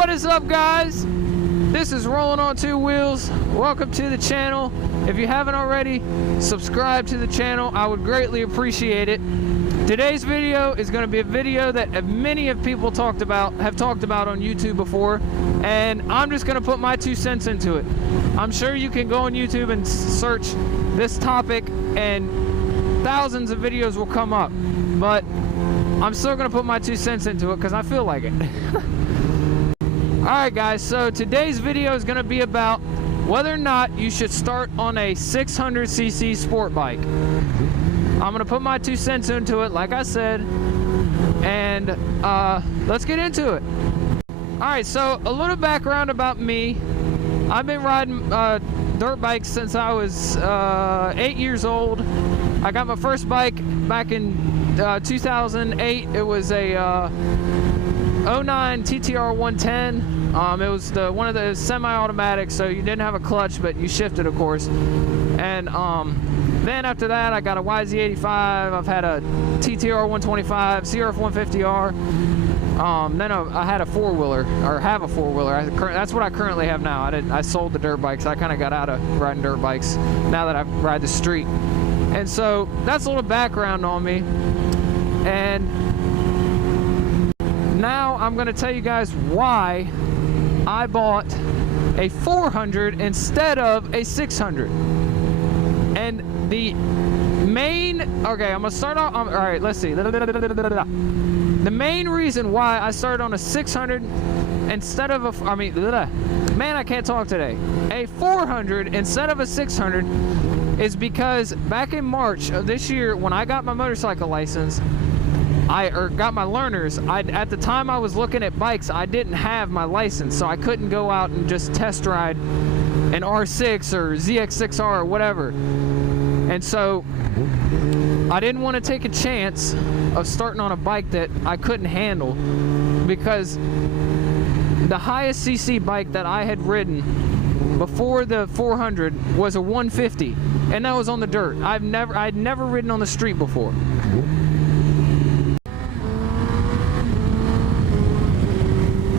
What is up, guys? This is Rolling on Two Wheels. Welcome to the channel. If you haven't already, subscribe to the channel. I would greatly appreciate it. Today's video is going to be a video that many of people have talked about on YouTube before, and I'm just going to put my 2 cents into it. I'm sure you can go on YouTube and search this topic and thousands of videos will come up, but I'm still going to put my 2 cents into it because I feel like it. Alright guys, so today's video is going to be about whether or not you should start on a 600cc sport bike. I'm going to put my 2 cents into it, like I said, and let's get into it. Alright, so a little background about me. I've been riding dirt bikes since I was 8 years old. I got my first bike back in 2008. It was a 09 TTR 110. It was one of the semi-automatics, so you didn't have a clutch, but you shifted, of course. And then after that, I got a YZ85. I've had a TTR 125, CRF 150R. Then I had a four-wheeler, or have a four-wheeler. That's what I currently have now. I sold the dirt bikes. I kind of got out of riding dirt bikes now that I ride the street. And so that's a little background on me. And now I'm going to tell you guys why I bought a 400 instead of a 600. And the main, okay, I'm going to start off, all right, let's see. The main reason why I started on a 600 instead of a, man, I can't talk today. A 400 instead of a 600 is because back in March of this year, when I got my motorcycle license, got my learners, at the time I was looking at bikes, I didn't have my license, so I couldn't go out and just test ride an R6 or ZX6R or whatever. And so I didn't want to take a chance of starting on a bike that I couldn't handle, because the highest CC bike that I had ridden before the 400 was a 150, and that was on the dirt. I'd never ridden on the street before.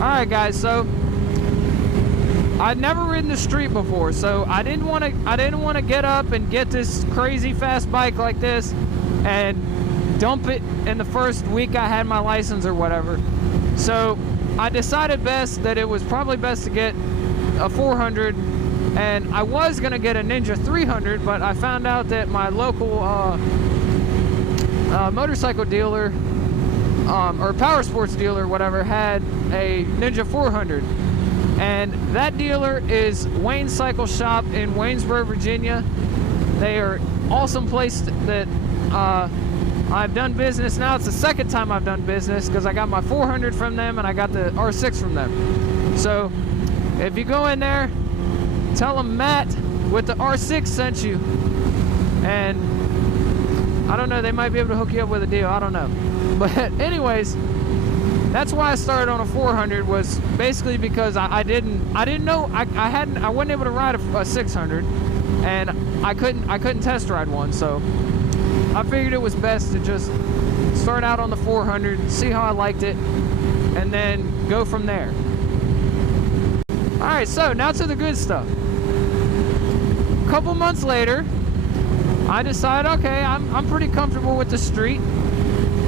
Alright guys, so I'd never ridden the street before, so I didn't want to get up and get this crazy fast bike like this and dump it in the first week I had my license or whatever. So I decided that it was probably best to get a 400, and I was going to get a Ninja 300, but I found out that my local motorcycle dealer or power sports dealer, whatever, had a Ninja 400, and that dealer is Wayne Cycle Shop in Waynesboro, Virginia. They are an awesome place that I've done business. Now it's the second time I've done business, because I got my 400 from them and I got the R6 from them. So if you go in there, tell them Matt with the R6 sent you, and I don't know, they might be able to hook you up with a deal, I don't know. But anyways, that's why I started on a 400, was basically because I didn't know, I wasn't able to ride a 600, and I couldn't test ride one, so I figured it was best to just start out on the 400, see how I liked it, and then go from there. Alright, so now to the good stuff. A couple months later, I decided, okay, I'm pretty comfortable with the street.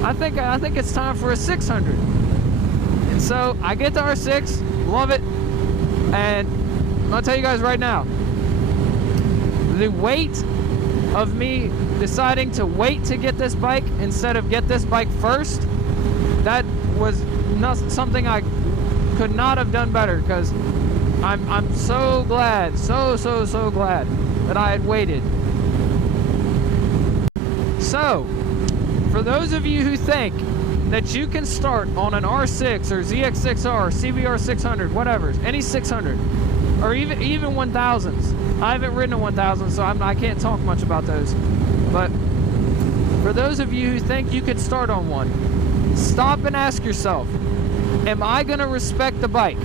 I think it's time for a 600. And so I get the R6, love it, and I'm gonna tell you guys right now, the weight of me deciding to wait to get this bike instead of get this bike first, that was not something I could not have done better, because I'm so glad, so glad that I had waited. So for those of you who think that you can start on an R6 or ZX6R, CBR 600, whatever, any 600, or even 1000s. I haven't ridden a 1000, so I can't talk much about those. But for those of you who think you could start on one, stop and ask yourself, am I going to respect the bike?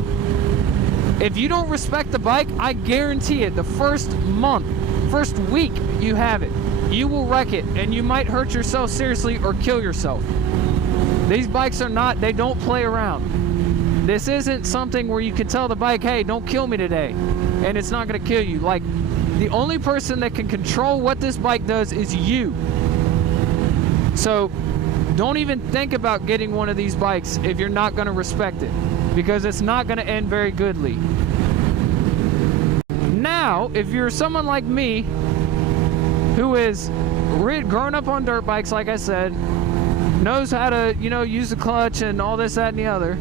If you don't respect the bike, I guarantee it, the first month, first week you have it, you will wreck it, and you might hurt yourself seriously or kill yourself. These bikes are not, they don't play around. This isn't something where you can tell the bike, hey, don't kill me today, and it's not going to kill you. Like, the only person that can control what this bike does is you. So don't even think about getting one of these bikes if you're not going to respect it, because it's not going to end very goodly. Now, if you're someone like me who is grown up on dirt bikes, like I said, knows how to, you know, use the clutch and all this, that, and the other,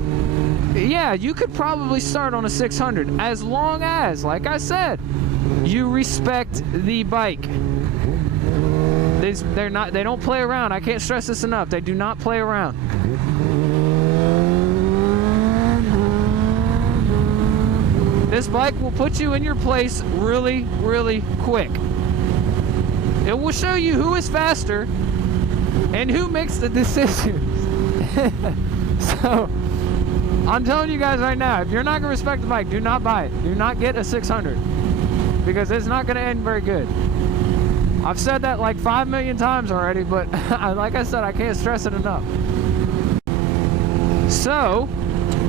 yeah, you could probably start on a 600, as long as, like I said, you respect the bike. They don't play around. I can't stress this enough. They do not play around. This bike will put you in your place really, really quick. It will show you who is faster and who makes the decisions. So, I'm telling you guys right now, if you're not going to respect the bike, do not buy it. Do not get a 600, because it's not going to end very good. I've said that like 5 million times already, but like I said, I can't stress it enough. So,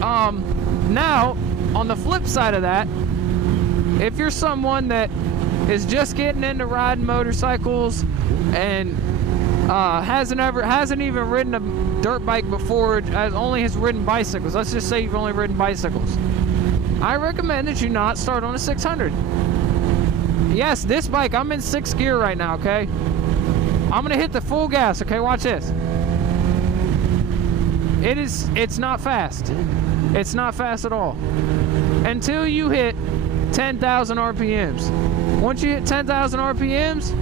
now, on the flip side of that, if you're someone that is just getting into riding motorcycles and hasn't even ridden a dirt bike before, only has ridden bicycles, let's just say you've only ridden bicycles, I recommend that you not start on a 600. Yes, this bike, I'm in 6th gear right now, okay? I'm gonna hit the full gas, okay? Watch this. It's not fast. It's not fast at all. Until you hit 10,000 RPMs. Once you hit 10,000 RPMs,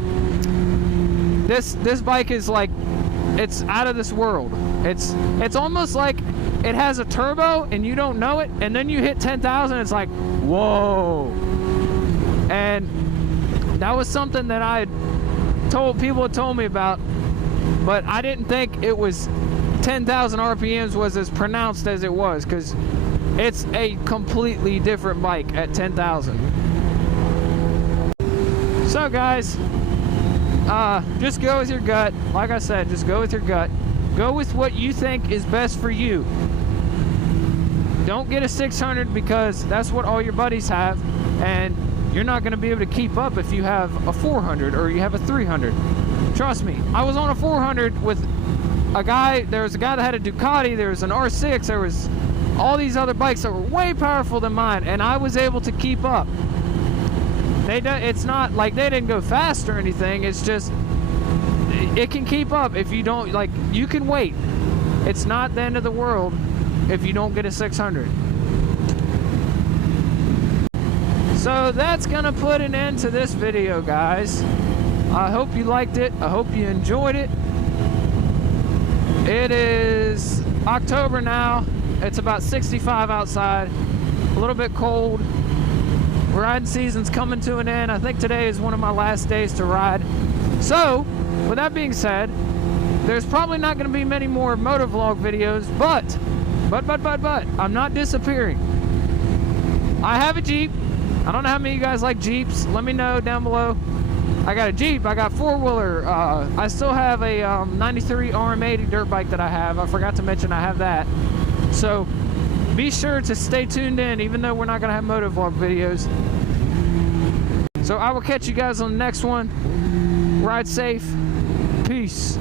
this bike is like, it's out of this world. It's almost like it has a turbo and you don't know it, and then you hit 10,000, it's like, whoa. And that was something that people had told me about, but I didn't think it was 10,000 RPMs was as pronounced as it was, because it's a completely different bike at 10,000. So guys, just go with your gut. Like I said, just go with your gut. Go with what you think is best for you. Don't get a 600 because that's what all your buddies have, and you're not going to be able to keep up if you have a 400 or you have a 300. Trust me, I was on a 400 with a guy. There was a guy that had a Ducati, there was an R6, there was all these other bikes that were way powerful than mine, and I was able to keep up. It's not like they didn't go fast or anything, it's just it can keep up if you don't, like, you can wait. It's not the end of the world if you don't get a 600. So that's gonna put an end to this video, guys. I hope you liked it. I hope you enjoyed it. It is October now. It's about 65 outside, a little bit cold. Riding season's coming to an end. I think today is one of my last days to ride. So, with that being said, there's probably not going to be many more motovlog videos, but, I'm not disappearing. I have a Jeep. I don't know how many of you guys like Jeeps. Let me know down below. I got a Jeep. I got four-wheeler. I still have a 93 RM80 dirt bike that I have. I forgot to mention I have that. So, be sure to stay tuned in, even though we're not going to have motovlog videos. So I will catch you guys on the next one. Ride safe. Peace.